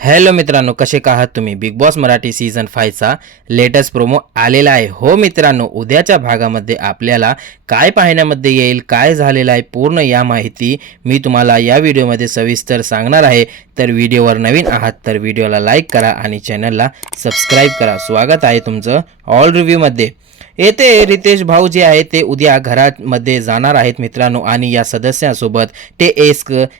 Hello मित्रांनो, कसे का आहात तुम्ही? बिग बॉस मराठी सीझन 5 चा लेटेस्ट प्रोमो आलेला आहे. हो मित्रांनो, उद्याच्या भागामध्ये आपल्याला काय पाहण्यामध्ये येईल, काय झालेलं आहे, पूर्ण या माहिती मी तुम्हाला या व्हिडिओमध्ये सविस्तर सांगणार आहे. तर व्हिडिओवर नवीन आहात तर व्हिडिओला लाईक करा आणि चॅनलला सबस्क्राईब करा. स्वागत आहे तुमचं ऑल रिव्ह्यूमध्ये. येथे रितेश भाऊ जे आहे ते उद्या घरामध्ये जाणार आहेत मित्रांनो, आणि या सदस्यांसोबत ते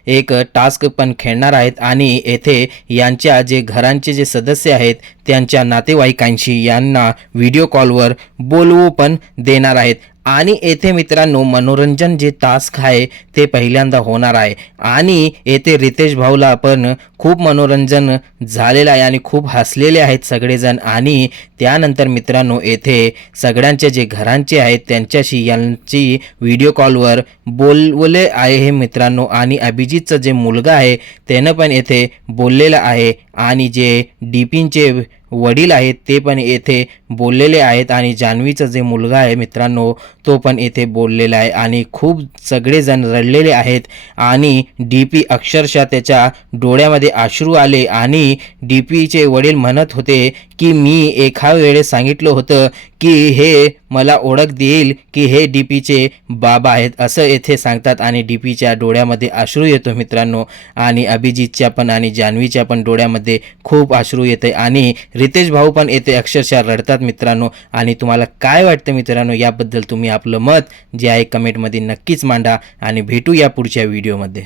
एक टास्क पण खेळणार आहेत. आणि येथे यांच्या जे घरांचे जे सदस्य आहेत त्यांच्या नातेवाईकांशी यांना व्हिडिओ कॉलवर बोलवू पण देणार आहेत. आणि येथे मित्रांनो मनोरंजन जे टास्क आहे ते पहिल्यांदा होणार आहे. आणि येथे रितेश भाऊला पण खूप मनोरंजन झालेलं आहे आणि खूप हसलेले आहेत सगळेजण. आणि त्यानंतर मित्रांनो येथे सगळ्यांचे जे घरांचे आहेत त्यांच्याशी यांची व्हिडिओ कॉलवर बोलवले आहे हे मित्रांनो. आणि अभिजितचा जे मुलगा आहे त्यानं पण येथे बोललेलं आहे. आणि जे डीपींचे वडील आहेत ते पण येथे बोललेले आहेत. आणि जान्हवीचा जे मुलगा आहे मित्रांनो तो पण येथे बोललेला आहे. आणि खूप सगळेजण रडलेले आहेत. आणि डीपी अक्षरशः त्याच्या डोळ्यामध्ये अश्रू आले. आणि डीपीचे वडील म्हणत होते की मी एका वेळेस सांगितलं होतं की हे मला ओळख देईल की हे डीपीचे बाबा आहेत असं येथे सांगतात. आणि डीपीच्या डोळ्यामध्ये अश्रू येतो मित्रांनो. आणि अभिजितच्या पण आणि जान्हवीच्या पण डोळ्यामध्ये खूप अश्रू येते. आणि रितेश भाऊ पण येथे अक्षरशः रडतात मित्रांनो. आणि तुम्हाला काय वाटतं मित्रांनो याबद्दल तुम्ही आपलं मत जे आहे कमेंटमध्ये नक्कीच मांडा. आणि भेटू या पुढच्या व्हिडिओमध्ये.